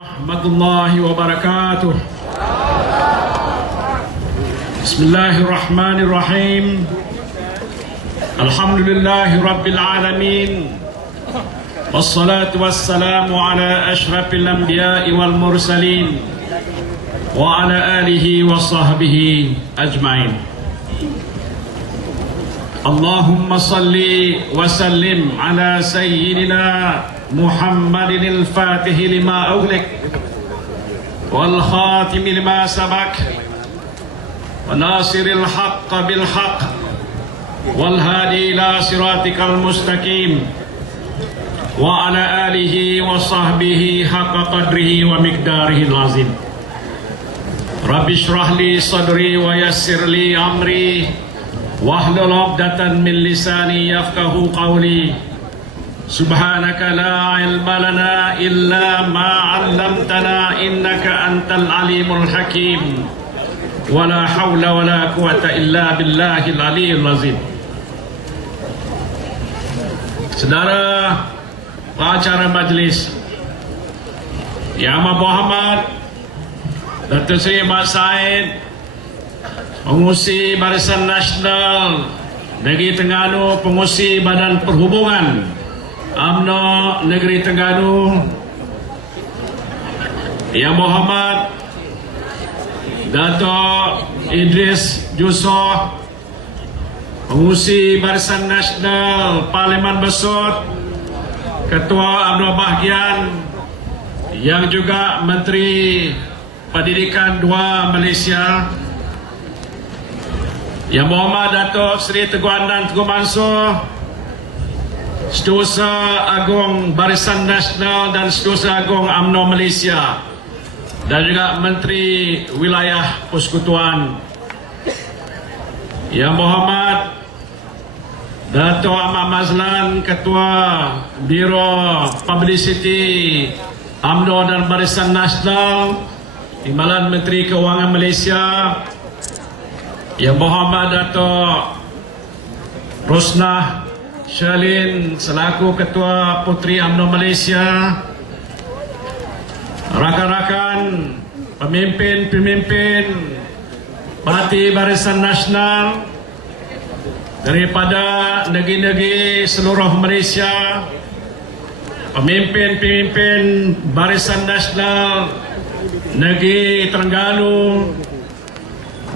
Warahmatullahi wabarakatuh. Bismillahirrahmanirrahim. Alhamdulillahi rabbil alamin. Wassalatu wassalamu ala ashrafil anbiya'i wal mursalin wa ala alihi wa sahbihi ajma'in. Allahumma salli wa sallim ala sayyidina محمد الفاتح لما أغلق والخاتم لما سبق وناصر الحق بالحق والهادي إلى صراطك المستقيم وعلى آله وصحبه حق قدره ومقداره العظيم. رب اشرح لي صدري ويسر لي أمري واحلل عقدة من لساني يفقه قولي. سبحانك لا علم لنا إلا ما علمتنا إنك أنت العليم الحكيم ولا حول ولا قوة إلا بالله العلي العظيم. Saudara pengacara majlis Yang Amat Muhammad Datuk Seri Mat Said, Pengurusi Barisan Nasional Negeri Terengganu, Pengurusi Badan Perhubungan UMNO Negeri Terengganu, Yang Muhammad Datuk Idris Jusoh, Pengurusi Barisan Nasional Parlimen Besut, Ketua UMNO Bahagian, yang juga Menteri Pendidikan II Malaysia, Yang Muhammad Datuk Seri Tengku Andan Tengku Mansur, Setiausaha Agung Barisan Nasional dan Setiausaha Agung UMNO Malaysia, dan juga Menteri Wilayah Persekutuan, Yang Muhammad Datuk Ahmad Mazlan, Ketua Biro Publicity UMNO dan Barisan Nasional, Timbalan Menteri Keuangan Malaysia, Yang Muhammad Datuk Rosnah Shalin selaku Ketua Puteri UMNO Malaysia, rakan-rakan pemimpin-pemimpin Parti Barisan Nasional daripada negeri-negeri seluruh Malaysia, pemimpin-pemimpin Barisan Nasional Negeri Terengganu,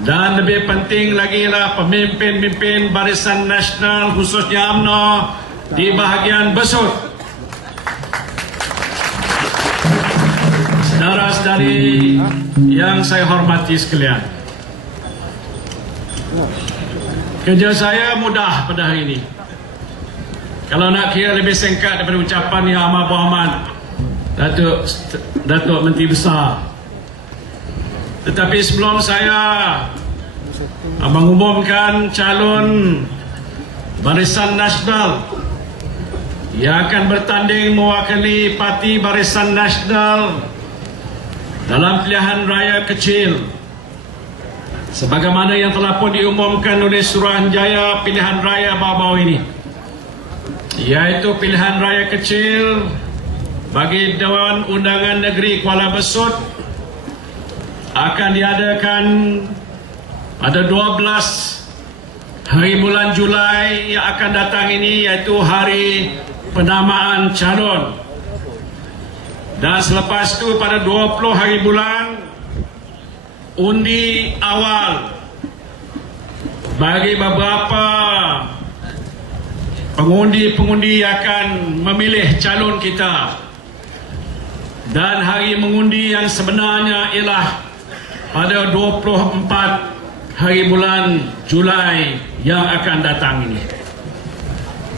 dan lebih penting lagi lah pemimpin-pemimpin Barisan Nasional khususnya UMNO di bahagian Besut. Saudara-saudari yang saya hormati sekalian, kerja saya mudah pada hari ini. Kalau nak kira lebih singkat daripada ucapan Yang Amat Muhammad Datuk Menteri Besar. Tetapi sebelum saya mengumumkan calon Barisan Nasional yang akan bertanding mewakili Parti Barisan Nasional dalam pilihan raya kecil, sebagaimana yang telah pun diumumkan oleh Suruhanjaya pilihan raya baru-baru ini, iaitu pilihan raya kecil bagi Dewan Undangan Negeri Kuala Besut, akan diadakan pada 12 hari bulan Julai yang akan datang ini, iaitu hari penamaan calon. Dan selepas itu pada 20 hari bulan, undi awal bagi beberapa pengundi-pengundi akan memilih calon kita. Dan hari mengundi yang sebenarnya ialah pada 24 hari bulan Julai yang akan datang ini.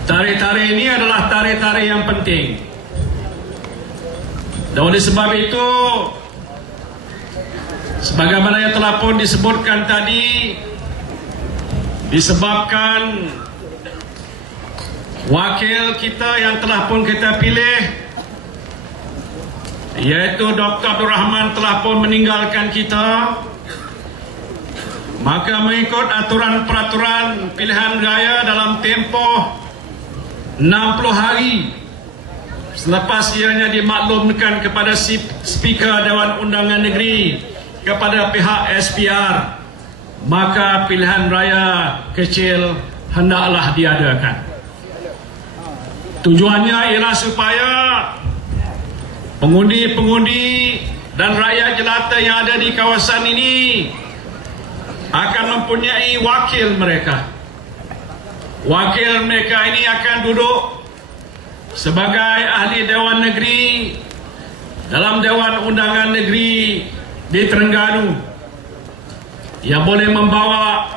Tarikh-tarikh ini adalah tarikh-tarikh yang penting. Dan oleh sebab itu, sebagaimana yang telah pun disebutkan tadi, disebabkan wakil kita yang telah pun kita pilih, yaitu Dr. Abdul Rahman, telah pun meninggalkan kita, maka mengikut aturan-peraturan pilihan raya dalam tempoh 60 hari selepas ianya dimaklumkan kepada Speaker Dewan Undangan Negeri kepada pihak SPR, maka pilihan raya kecil hendaklah diadakan. Tujuannya ialah supaya pengundi-pengundi dan rakyat jelata yang ada di kawasan ini akan mempunyai wakil mereka. Wakil mereka ini akan duduk sebagai ahli Dewan Negeri dalam Dewan Undangan Negeri di Terengganu, yang boleh membawa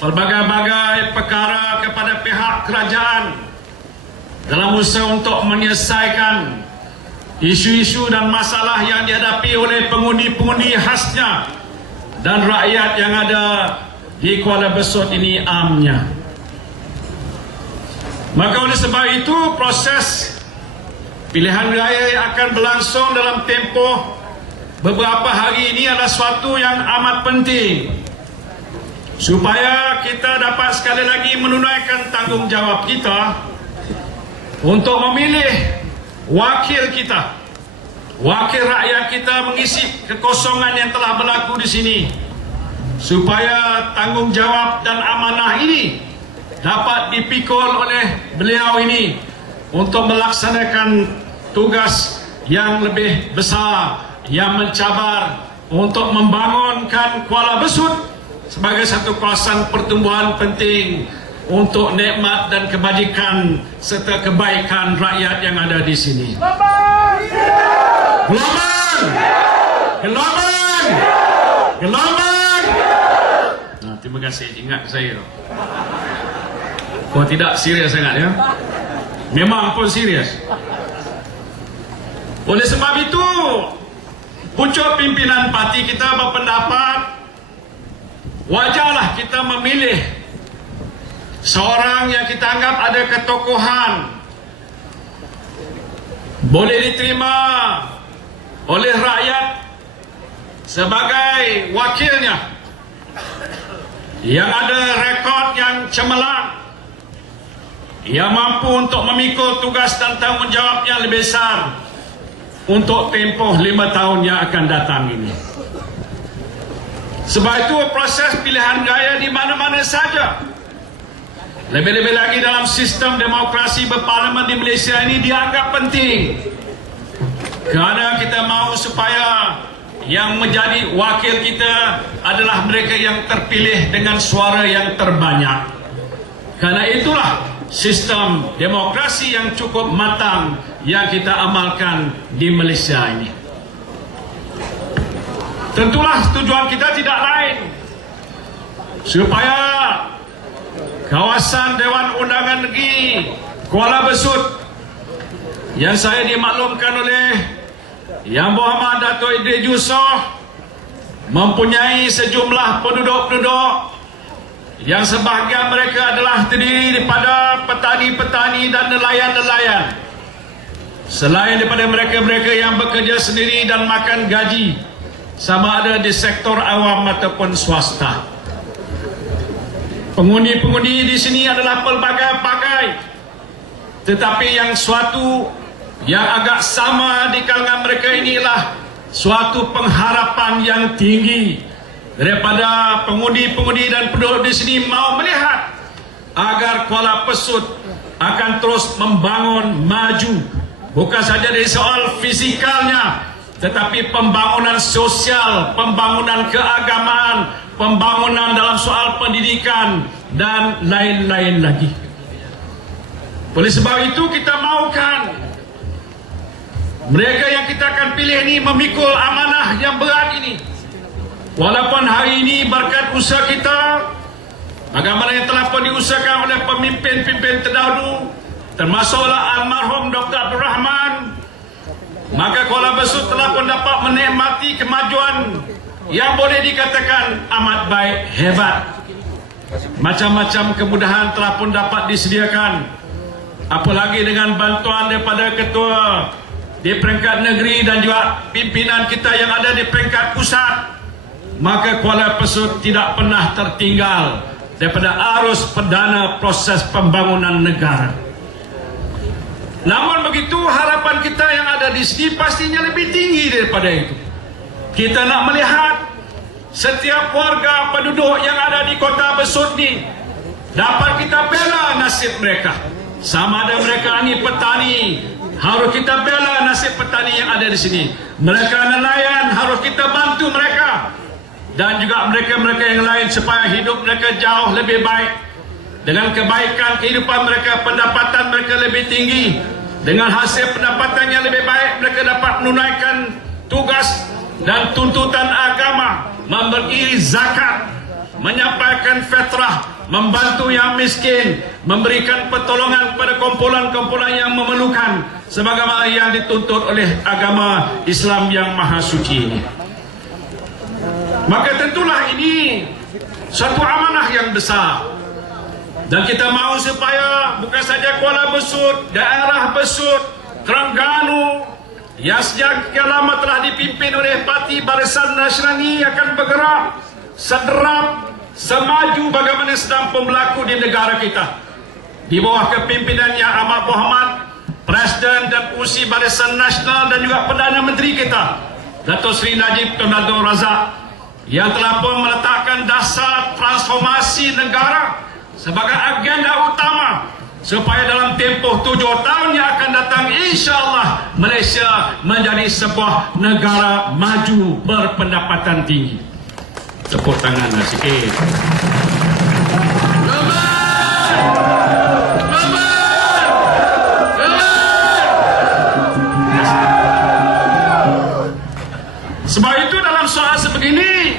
pelbagai-bagai perkara kepada pihak kerajaan dalam usaha untuk menyelesaikan isu-isu dan masalah yang dihadapi oleh pengundi-pengundi khasnya dan rakyat yang ada di Kuala Besut ini amnya. Maka oleh sebab itu, proses pilihan raya yang akan berlangsung dalam tempoh beberapa hari ini adalah suatu yang amat penting, supaya kita dapat sekali lagi menunaikan tanggungjawab kita untuk memilih wakil kita, wakil rakyat kita mengisi kekosongan yang telah berlaku di sini, supaya tanggungjawab dan amanah ini dapat dipikul oleh beliau ini untuk melaksanakan tugas yang lebih besar, yang mencabar, untuk membangunkan Kuala Besut sebagai satu kawasan pertumbuhan penting untuk nikmat dan kebajikan serta kebaikan rakyat yang ada di sini. Gelombang! Gelombang! Gelombang! Nah, terima kasih, ingat saya. Oh, tidak serius sangat ya. Memang pun serius. Oleh sebab itu, pucuk pimpinan parti kita berpendapat wajarlah kita memilih seorang yang kita anggap ada ketokohan, boleh diterima oleh rakyat sebagai wakilnya, yang ada rekod yang cemerlang, yang mampu untuk memikul tugas dan tanggungjawab yang lebih besar untuk tempoh 5 tahun yang akan datang ini. Sebab itu proses pilihan raya di mana-mana saja, lebih-lebih lagi dalam sistem demokrasi berparlimen di Malaysia ini, dianggap penting, kerana kita mahu supaya yang menjadi wakil kita adalah mereka yang terpilih dengan suara yang terbanyak. Karena itulah sistem demokrasi yang cukup matang yang kita amalkan di Malaysia ini. Tentulah tujuan kita tidak lain supaya kawasan Dewan Undangan Negeri Kuala Besut yang saya dimaklumkan oleh Yang Berhormat Dato' Idris Yusof mempunyai sejumlah penduduk-penduduk yang sebahagian mereka adalah terdiri daripada petani-petani dan nelayan-nelayan, selain daripada mereka-mereka yang bekerja sendiri dan makan gaji, sama ada di sektor awam ataupun swasta. Pengundi-pengundi di sini adalah pelbagai-bagai, tetapi yang suatu yang agak sama di kalangan mereka inilah suatu pengharapan yang tinggi daripada pengundi-pengundi dan penduduk di sini mau melihat agar Kuala Besut akan terus membangun maju, bukan saja dari soal fisikalnya, tetapi pembangunan sosial, pembangunan keagamaan, pembangunan dalam soal pendidikan dan lain-lain lagi. Oleh sebab itu kita mahukan mereka yang kita akan pilih ini memikul amanah yang berat ini. Walaupun hari ini berkat usaha kita, bagaimana yang telah pun diusahakan oleh pemimpin-pemimpin terdahulu, termasuklah almarhum Dr. Abdul Rahman, maka Kuala Besut telah pun dapat menikmati kemajuan yang boleh dikatakan amat baik, hebat. Macam-macam kemudahan telah pun dapat disediakan, apalagi dengan bantuan daripada ketua di peringkat negeri dan juga pimpinan kita yang ada di peringkat pusat. Maka Kuala Besut tidak pernah tertinggal daripada arus perdana proses pembangunan negara. Namun begitu, harapan kita yang ada di sini pastinya lebih tinggi daripada itu. Kita nak melihat setiap warga penduduk yang ada di Kota Besut ni dapat kita bela nasib mereka. Sama ada mereka ini petani, harus kita bela nasib petani yang ada di sini. Mereka nelayan, harus kita bantu mereka. Dan juga mereka-mereka yang lain supaya hidup mereka jauh lebih baik. Dengan kebaikan kehidupan mereka, pendapatan mereka lebih tinggi. Dengan hasil pendapatan yang lebih baik, mereka dapat menunaikan tugas dan tuntutan agama, memberi zakat, menyampaikan fitrah, membantu yang miskin, memberikan pertolongan kepada kumpulan-kumpulan yang memerlukan, sebagaimana yang dituntut oleh agama Islam yang maha suci ini. Maka tentulah ini satu amanah yang besar. Dan kita mahu supaya bukan saja Kuala Besut, daerah Besut, Terengganu yang sejak lama telah dipimpin oleh Parti Barisan Nasional ini akan bergerak sederap, semaju bagaimana sedang pun berlaku di negara kita. Di bawah kepimpinan Yang Amat Berhormat Presiden dan Pengerusi Barisan Nasional dan juga Perdana Menteri kita, Dato' Seri Najib Tun Abdul Razak, yang telah pun meletakkan dasar transformasi negara sebagai agenda utama supaya dalam tempoh 7 tahun yang akan datang, insya-Allah Malaysia menjadi sebuah negara maju berpendapatan tinggi. Tepuk tanganlah sikit. Sebab itu dalam soal sebegini,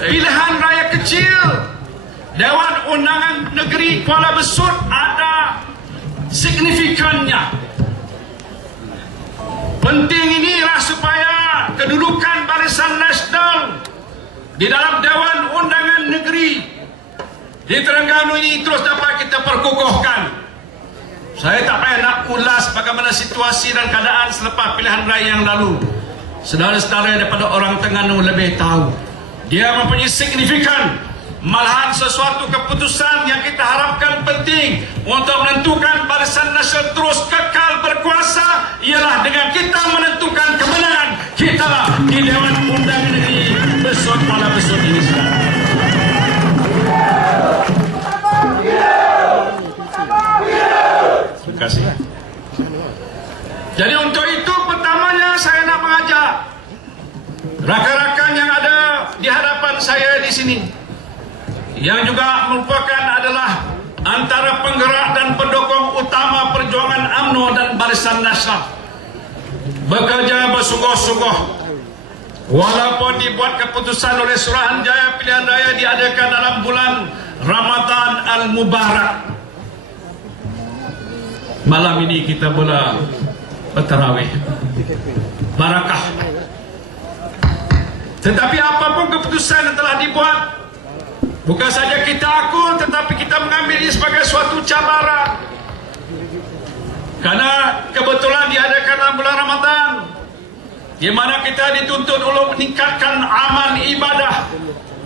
pilihan raya kecil Dewan Undangan Negeri Kuala Besut ada signifikannya. Penting inilah supaya kedudukan Barisan Nasional di dalam Dewan Undangan Negeri di Terengganu ini terus dapat kita perkukuhkan. Saya tak payah nak ulas bagaimana situasi dan keadaan selepas pilihan raya yang lalu. Saudara-saudara daripada orang Terengganu lebih tahu. Dia mempunyai signifikan. Malahan sesuatu keputusan yang kita harapkan penting untuk menentukan Barisan Nasional terus kekal berkuasa ialah dengan kita menentukan kemenangan kita di Dewan Undangan Negeri Besut Kuala Besut ini. Terima kasih. Jadi untuk itu pertamanya saya nak mengajak rakan-rakan yang ada di hadapan saya di sini, yang juga merupakan adalah antara penggerak dan pendukung utama perjuangan UMNO dan Barisan Nasional, bekerja bersungguh-sungguh. Walaupun dibuat keputusan oleh Suruhanjaya pilihan raya diadakan dalam bulan Ramadan Al-Mubarak, malam ini kita boleh bertarawih barakah. Tetapi apapun keputusan yang telah dibuat, bukan saja kita akul, tetapi kita mengambil ini sebagai suatu cabaran. Karena kebetulan diadakan dalam bulan Ramadan, di mana kita dituntut untuk meningkatkan amal ibadah.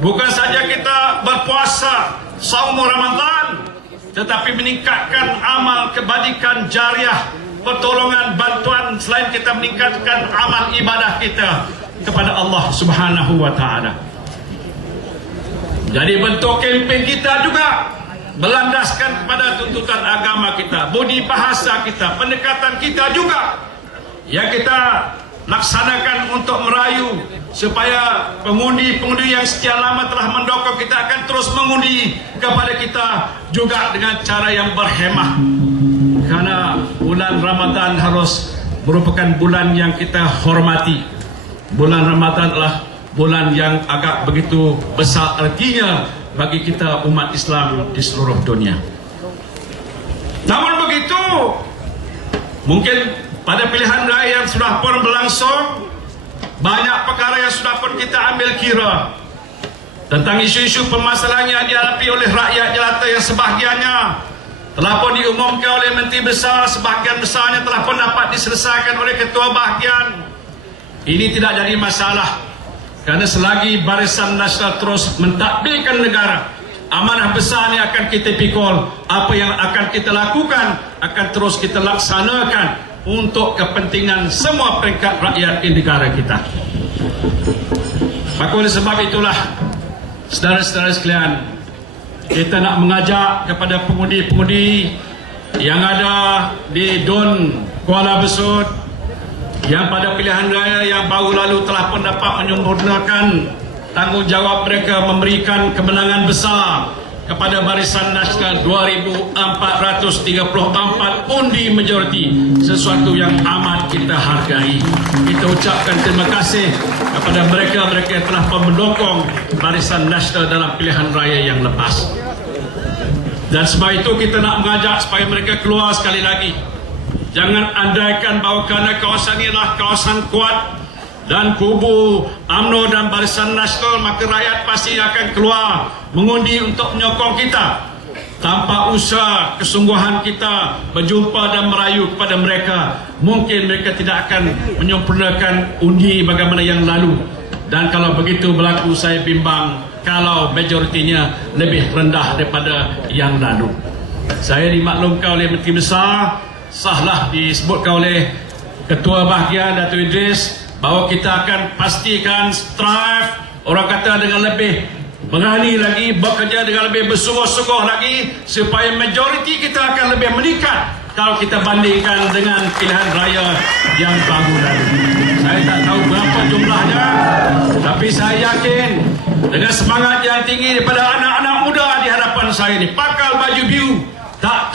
Bukan saja kita berpuasa saum Ramadan, tetapi meningkatkan amal kebajikan jariah, pertolongan, bantuan, selain kita meningkatkan amal ibadah kita kepada Allah Subhanahu wa ta'ala. Jadi bentuk kempen kita juga berlandaskan kepada tuntutan agama kita, budi bahasa kita, pendekatan kita juga yang kita laksanakan untuk merayu supaya pengundi-pengundi yang sekian lama telah mendokong kita akan terus mengundi kepada kita juga dengan cara yang berhemah. Karena bulan Ramadan harus merupakan bulan yang kita hormati. Bulan Ramadan adalah bulan yang agak begitu besar artinya bagi kita umat Islam di seluruh dunia. Namun begitu, mungkin pada pilihan raya yang sudah pun berlangsung, banyak perkara yang sudah pun kita ambil kira tentang isu-isu permasalahan yang dihadapi oleh rakyat jelata yang sebahagiannya telah pun diumumkan oleh Menteri Besar, sebahagian besarnya telah pun dapat diselesaikan oleh Ketua Bahagian. Ini tidak jadi masalah, kerana selagi Barisan Nasional terus mentadbirkan negara, amanah besar ni akan kita pikul. Apa yang akan kita lakukan akan terus kita laksanakan untuk kepentingan semua peringkat rakyat di negara kita. Maka oleh sebab itulah, saudara-saudara sekalian, kita nak mengajak kepada pengundi-pengundi yang ada di DUN Kuala Besut yang pada pilihan raya yang baru lalu telah pun dapat menyempurnakan tanggungjawab mereka memberikan kemenangan besar kepada Barisan Nasional 2,434 undi majoriti, sesuatu yang amat kita hargai. Kita ucapkan terima kasih kepada mereka-mereka yang telah mendukung Barisan Nasional dalam pilihan raya yang lepas. Dan sebab itu kita nak mengajak supaya mereka keluar sekali lagi. Jangan andaikan bahawa kerana kawasan ini adalah kawasan kuat dan kubu UMNO dan Barisan Nasional, maka rakyat pasti akan keluar mengundi untuk menyokong kita. Tanpa usaha kesungguhan kita berjumpa dan merayu kepada mereka, mungkin mereka tidak akan menyempurnakan undi bagaimana yang lalu. Dan kalau begitu berlaku, saya bimbang kalau majoritinya lebih rendah daripada yang lalu. Saya dimaklumkan oleh Menteri Besar, sahlah disebutkan oleh Ketua Bahagian Datuk Idris, bahawa kita akan pastikan strive, orang kata dengan lebih berani lagi, bekerja dengan lebih bersungguh-sungguh lagi, supaya majoriti kita akan lebih meningkat kalau kita bandingkan dengan pilihan raya yang baru lalu. Saya tak tahu berapa jumlahnya, tapi saya yakin dengan semangat yang tinggi daripada anak-anak muda di hadapan saya ni, pakal baju biru, tak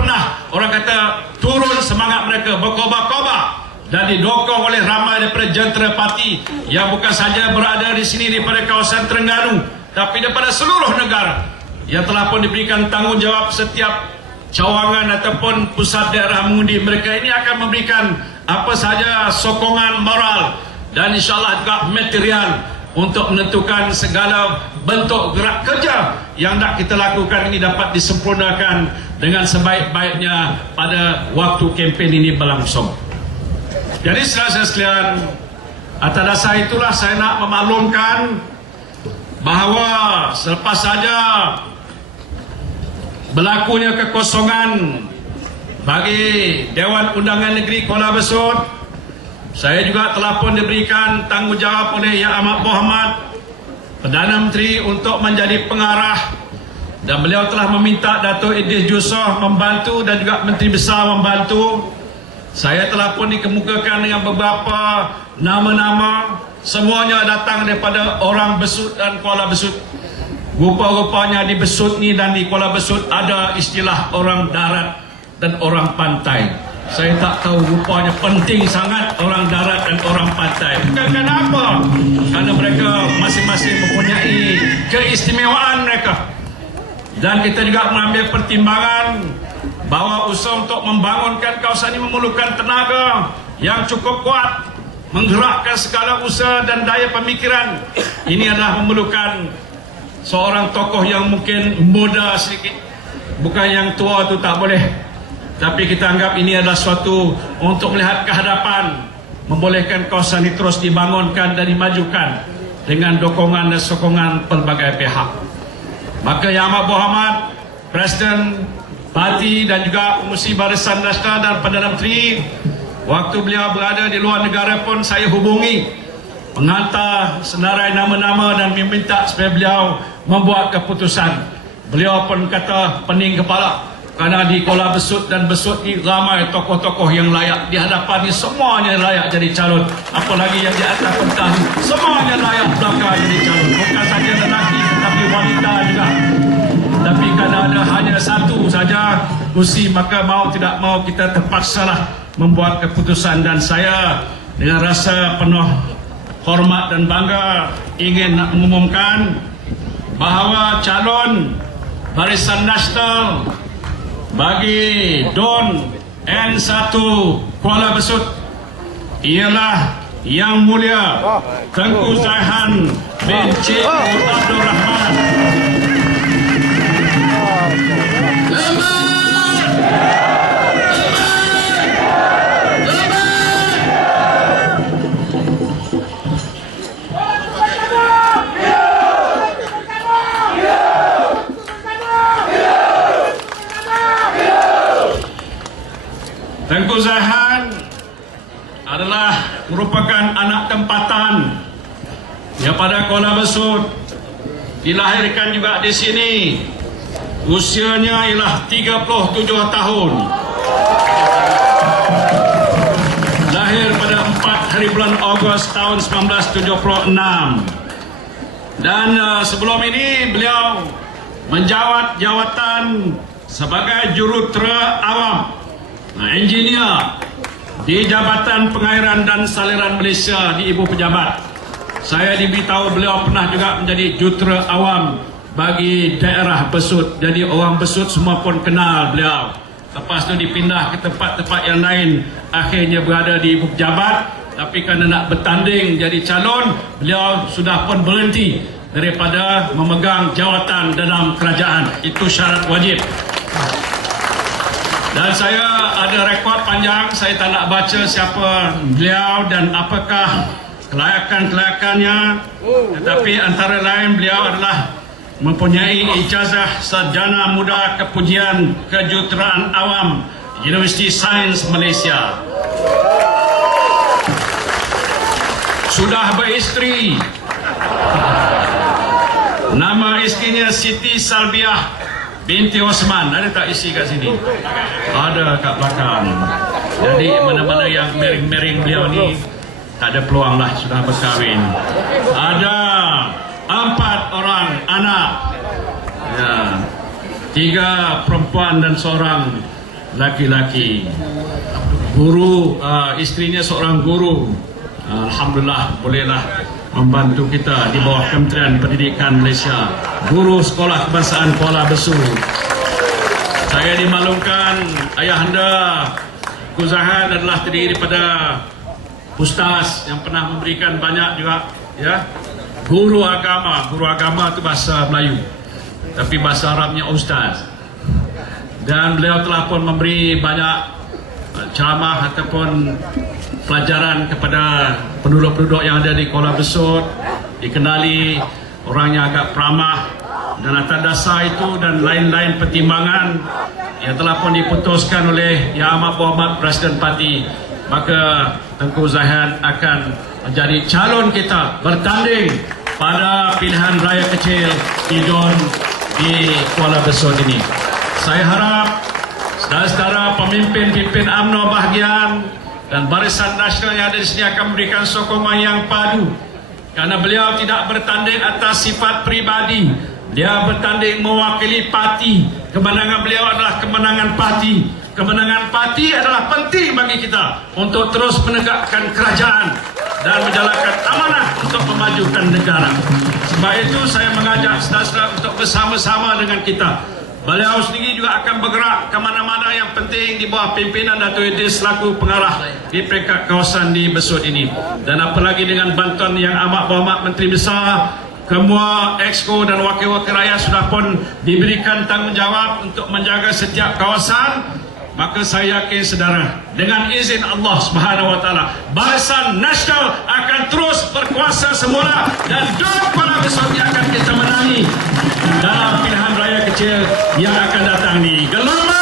pernah orang kata turun semangat mereka, berkobar-kobar dan didokong oleh ramai daripada jentera parti yang bukan saja berada di sini daripada kawasan Terengganu, tapi daripada seluruh negara yang telah pun diberikan tanggungjawab. Setiap cawangan ataupun pusat daerah mengundi mereka ini akan memberikan apa saja sokongan moral dan insyaAllah juga material untuk menentukan segala bentuk gerak kerja yang nak kita lakukan ini dapat disempurnakan dengan sebaik-baiknya pada waktu kempen ini berlangsung. Jadi saudara-saudara sekalian, atas dasar itulah saya nak memaklumkan bahawa selepas saja berlakunya kekosongan bagi Dewan Undangan Negeri Kuala Besut, saya juga telah pun diberikan tanggungjawab oleh Yang Amat Berhormat Perdana Menteri untuk menjadi pengarah, dan beliau telah meminta Datuk Idris Yusof membantu dan juga Menteri Besar membantu. Saya telah pun dikemukakan dengan beberapa nama-nama, semuanya datang daripada orang Besut dan Kuala Besut. Rupa-rupanya di Besut ni dan di Kuala Besut ada istilah orang darat dan orang pantai. Saya tak tahu, rupanya penting sangat orang darat dan orang pantai. Bukan kenapa? Kerana mereka masing-masing mempunyai keistimewaan mereka. Dan kita juga mengambil pertimbangan bahawa usaha untuk membangunkan kawasan ini memerlukan tenaga yang cukup kuat, menggerakkan segala usaha dan daya pemikiran. Ini adalah memerlukan seorang tokoh yang mungkin muda sedikit, bukan yang tua tu tak boleh, tapi kita anggap ini adalah suatu untuk melihat ke hadapan, membolehkan kawasan ini terus dibangunkan dan dimajukan dengan dokongan dan sokongan pelbagai pihak. Maka Yang Amat Berhormat Presiden Parti dan juga Pengerusi Barisan Nasional dan Perdana Menteri, waktu beliau berada di luar negara pun saya hubungi, menghantar senarai nama-nama dan meminta supaya beliau membuat keputusan. Beliau pun kata pening kepala, kerana di Kuala Besut dan Besut ni ramai tokoh-tokoh yang layak. Di hadapan ni semuanya layak jadi calon, apalagi yang di atas pentas semuanya layak belakang jadi calon, bukan saja lelaki tetapi wanita juga. Tapi kerana ada hanya satu saja kursi, maka mau tidak mau kita terpaksalah membuat keputusan. Dan saya dengan rasa penuh hormat dan bangga ingin nak mengumumkan bahawa calon Barisan Nasional bagi DUN N1 Kuala Besut ialah Yang Mulia Tengku Zaihan bin Cik Abdul Rahman. Tengku Zahan adalah merupakan anak tempatan daripada Kuala Besut, dilahirkan juga di sini. Usianya ialah 37 tahun. Lahir pada 4 hari bulan Ogos tahun 1976. Dan sebelum ini beliau menjawat jawatan sebagai jurutera awam, engineer di Jabatan Pengairan dan Saliran Malaysia di Ibu Pejabat. Saya diberitahu beliau pernah juga menjadi jurutera awam bagi daerah Besut. Jadi orang Besut semua pun kenal beliau. Lepas tu dipindah ke tempat-tempat yang lain, akhirnya berada di Ibu Pejabat. Tapi kerana nak bertanding jadi calon, beliau sudah pun berhenti daripada memegang jawatan dalam kerajaan. Itu syarat wajib. Dan saya ada rekod panjang, saya tak nak baca siapa beliau dan apakah kelayakan-kelayakannya. Tetapi antara lain beliau adalah mempunyai ijazah sarjana muda kepujian kejuruteraan awam Universiti Sains Malaysia. Sudah beristeri. Nama isterinya Siti Salbiah binti Osman. Ada tak isi kat sini? Ada kat belakang. Jadi mana-mana yang miring-miring beliau ni tak ada peluang lah, sudah berkahwin. Ada 4 orang anak, ya, 3 perempuan dan seorang laki-laki. Guru, isterinya seorang guru. Alhamdulillah bolehlah membantu kita di bawah Kementerian Pendidikan Malaysia. Guru Sekolah Kebangsaan Kuala Besut. Saya dimaklumkan ayahanda Tengku Zahan adalah terdiri daripada ustaz yang pernah memberikan banyak juga, ya, guru agama. Guru agama itu bahasa Melayu, tapi bahasa Arabnya ustaz. Dan beliau telah pun memberi banyak ceramah ataupun pelajaran kepada penduduk-penduduk yang ada di Kuala Besut. Dikenali orangnya agak peramah, dan atas dasar itu dan lain-lain pertimbangan yang telah pun diputuskan oleh Yang Amat Berhormat Presiden Parti, maka Tengku Zahan akan menjadi calon kita bertanding pada pilihan raya kecil PIDON di Kuala Besut ini. Saya harap saudara-saudara pemimpin-pemimpin UMNO bahagian dan Barisan Nasional yang ada di sini akan memberikan sokongan yang padu, kerana beliau tidak bertanding atas sifat pribadi. Dia bertanding mewakili parti. Kemenangan beliau adalah kemenangan parti. Kemenangan parti adalah penting bagi kita untuk terus menegakkan kerajaan dan menjalankan amanah untuk memajukan negara. Sebab itu saya mengajak saudara-saudara untuk bersama-sama dengan kita. Beliau sendiri juga akan bergerak ke mana-mana yang penting di bawah pimpinan Dato' Idris selaku pengarah di peringkat kawasan di Besut ini. Dan apalagi dengan bantuan Yang Amat Berhormat Menteri Besar, Ketua Exco dan Wakil-Wakil Rakyat sudah pun diberikan tanggungjawab untuk menjaga setiap kawasan. Maka saya yakin saudara, dengan izin Allah Subhanahu Wa Taala, Barisan Nasional akan terus berkuasa semula dan DUN Kuala Besut yang akan kita menangi dalam pilihan raya kecil yang akan datang ni. Gelora